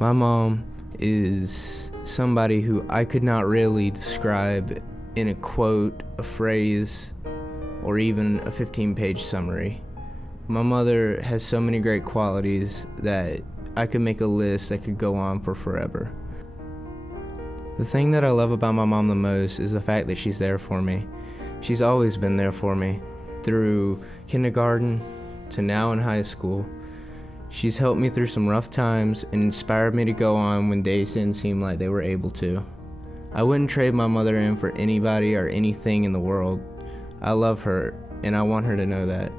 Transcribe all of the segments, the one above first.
My mom is somebody who I could not really describe in a quote, a phrase, or even a 15-page summary. My mother has so many great qualities that I could make a list that could go on for forever. The thing that I love about my mom the most is the fact that she's there for me. She's always been there for me, through kindergarten to now in high school. She's helped me through some rough times and inspired me to go on when days didn't seem like they were able to. I wouldn't trade my mother in for anybody or anything in the world. I love her, and I want her to know that.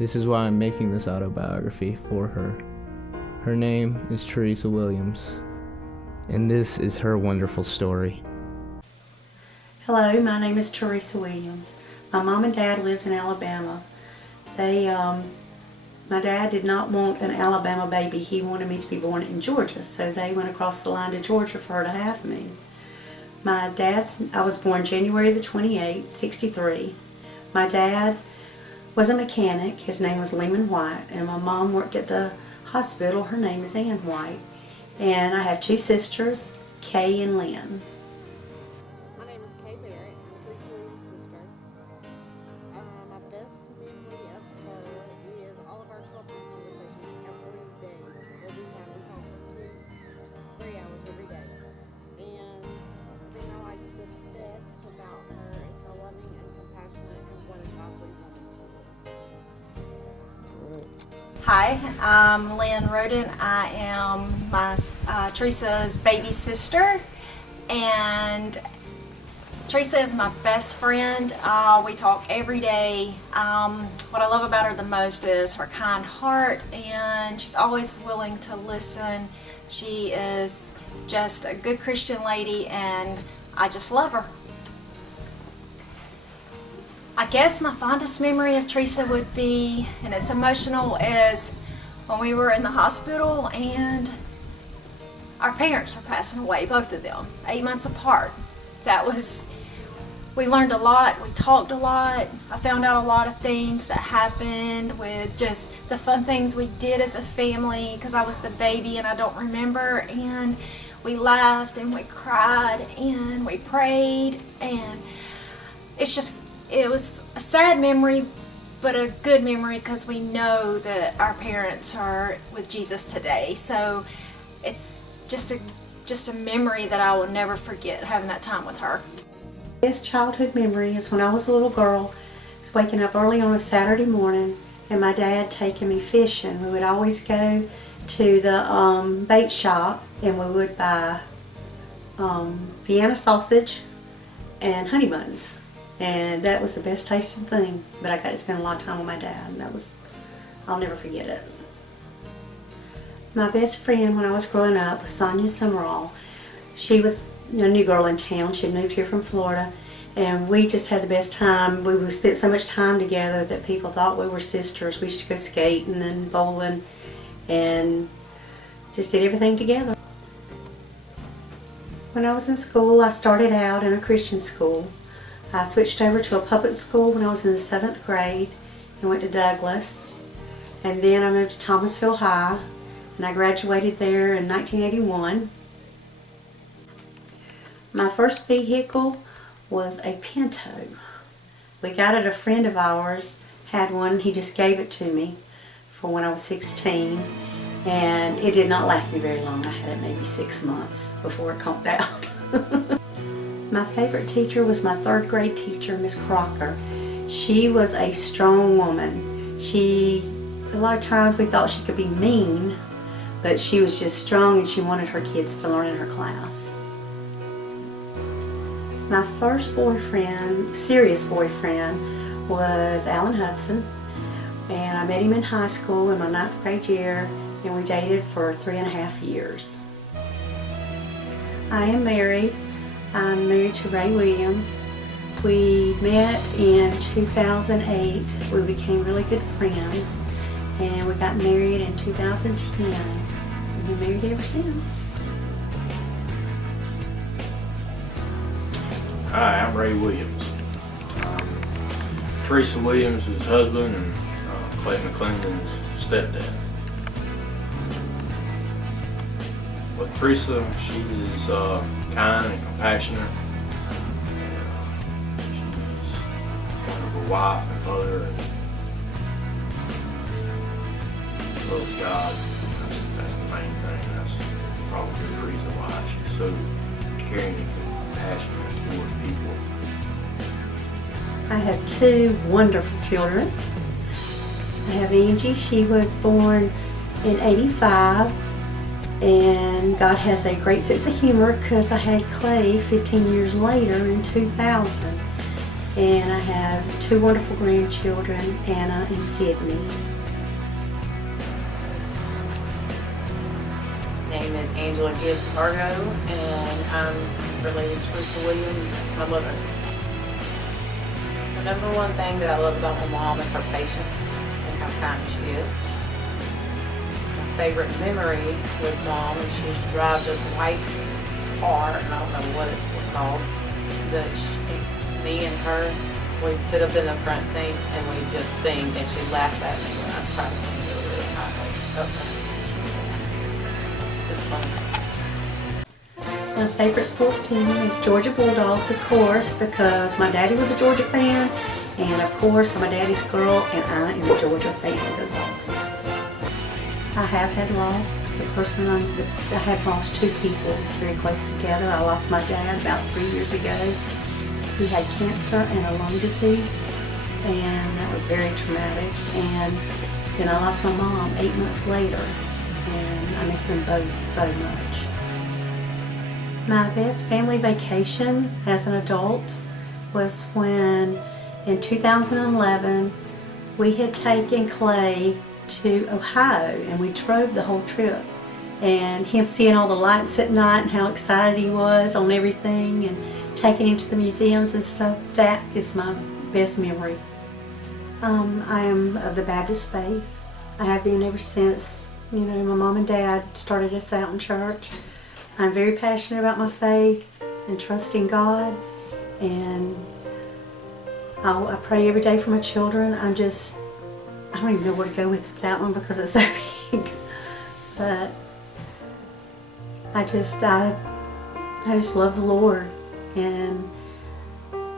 This is why I'm making this autobiography for her. Her name is Teresa Williams, and this is her wonderful story. Hello, my name is Teresa Williams. My mom and dad lived in Alabama. My dad did not want an Alabama baby. He wanted me to be born in Georgia, so they went across the line to Georgia for her to have me. I was born January the 28th, 63. My dad was a mechanic. His name was Lehman White, and my mom worked at the hospital. Her name is Ann White. And I have two sisters, Kay and Lynn. My name is Kay Barrett. I'm Teresa Williams' sister. My best memory of her is all of our telephone conversations every day. We talk for 2-3 hours every day. And the thing I like the best about her is how loving and compassionate and what a godly woman she is. Hi, I'm Lynn Roden. I am Teresa's baby sister, and Teresa is my best friend. We talk every day. What I love about her the most is her kind heart, and she's always willing to listen. She is just a good Christian lady, and I just love her. I guess my fondest memory of Teresa would be, and it's emotional, is when we were in the hospital and our parents were passing away, both of them, 8 months apart. We learned a lot, we talked a lot. I found out a lot of things that happened with just the fun things we did as a family, because I was the baby and I don't remember, and we laughed and we cried and we prayed, and it was a sad memory, but a good memory because we know that our parents are with Jesus today. So it's just a memory that I will never forget, having that time with her. My best childhood memory is when I was a little girl. I was waking up early on a Saturday morning and my dad taking me fishing. We would always go to the bait shop and we would buy Vienna sausage and honey buns. And that was the best tasting thing. But I got to spend a lot of time with my dad, and I'll never forget it. My best friend when I was growing up was Sonia Summerall. She was a new girl in town. She had moved here from Florida, and we just had the best time. We spent so much time together that people thought we were sisters. We used to go skating and bowling and just did everything together. When I was in school, I started out in a Christian school. I switched over to a public school when I was in the 7th grade and went to Douglas. And then I moved to Thomasville High, and I graduated there in 1981. My first vehicle was a Pinto. We got it, a friend of ours had one. He just gave it to me for when I was 16, and it did not last me very long. I had it maybe 6 months before it conked out. My favorite teacher was my 3rd grade teacher, Miss Crocker. She was a strong woman. A lot of times we thought she could be mean, but she was just strong and she wanted her kids to learn in her class. My first boyfriend, serious boyfriend, was Alan Hudson, and I met him in high school in my 9th grade year, and we dated for 3.5 years. I am married. I'm married to Ray Williams. We met in 2008. We became really good friends, and we got married in 2010. We've been married ever since. Hi, I'm Ray Williams. Teresa Williams' husband and Clay McClendon's stepdad. with Teresa, she is kind and compassionate. She's a wonderful wife and mother, and loves God. That's the main thing. That's probably the reason why she's so caring and compassionate towards people. I have 2 wonderful children. I have Angie. She was born in '85, and God has a great sense of humor because I had Clay 15 years later in 2000. And I have 2 wonderful grandchildren, Anna and Sydney. My name is Angela Gibbs Fargo, and I'm related to Teresa Williams. That's my mother. The number one thing that I love about my mom is her patience and how kind she is. My favorite memory with mom is she used to drive this white car, and I don't know what it was called, but me and her, we'd sit up in the front seat and we'd just sing, and she'd laugh at me when I try to sing really, really high. It's just fun. My favorite sport team is Georgia Bulldogs, of course, because my daddy was a Georgia fan, and of course I'm a daddy's girl, and I am a Georgia fan. Go Dogs. I have had loss. I have lost 2 people very close together. I lost my dad about 3 years ago. He had cancer and a lung disease, and that was very traumatic. And then I lost my mom 8 months later, and I miss them both so much. My best family vacation as an adult was when, in 2011, we had taken Clay to Ohio, and we drove the whole trip. And him seeing all the lights at night and how excited he was on everything, and taking him to the museums and stuff, that is my best memory. I am of the Baptist faith. I have been ever since, my mom and dad started us out in church. I'm very passionate about my faith and trusting God, and I pray every day for my children. I don't even know where to go with that one because it's so big. But I just love the Lord and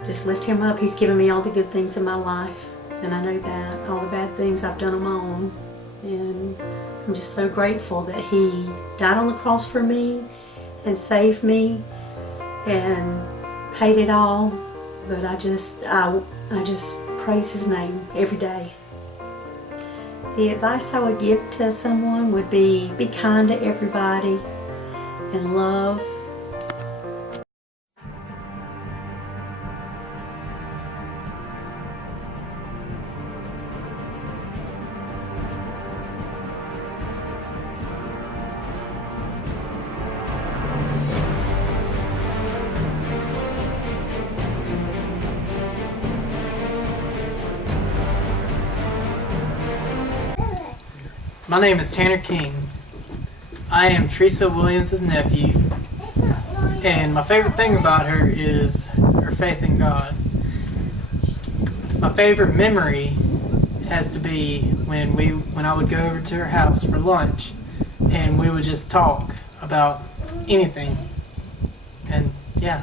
just lift Him up. He's given me all the good things in my life, and I know that. All the bad things I've done on my own. And I'm just so grateful that He died on the cross for me and saved me and paid it all. But I just praise His name every day. The advice I would give to someone would be kind to everybody and love. My name is Tanner King. I am Teresa Williams' nephew, and my favorite thing about her is her faith in God. My favorite memory has to be when I would go over to her house for lunch, and we would just talk about anything. And yeah.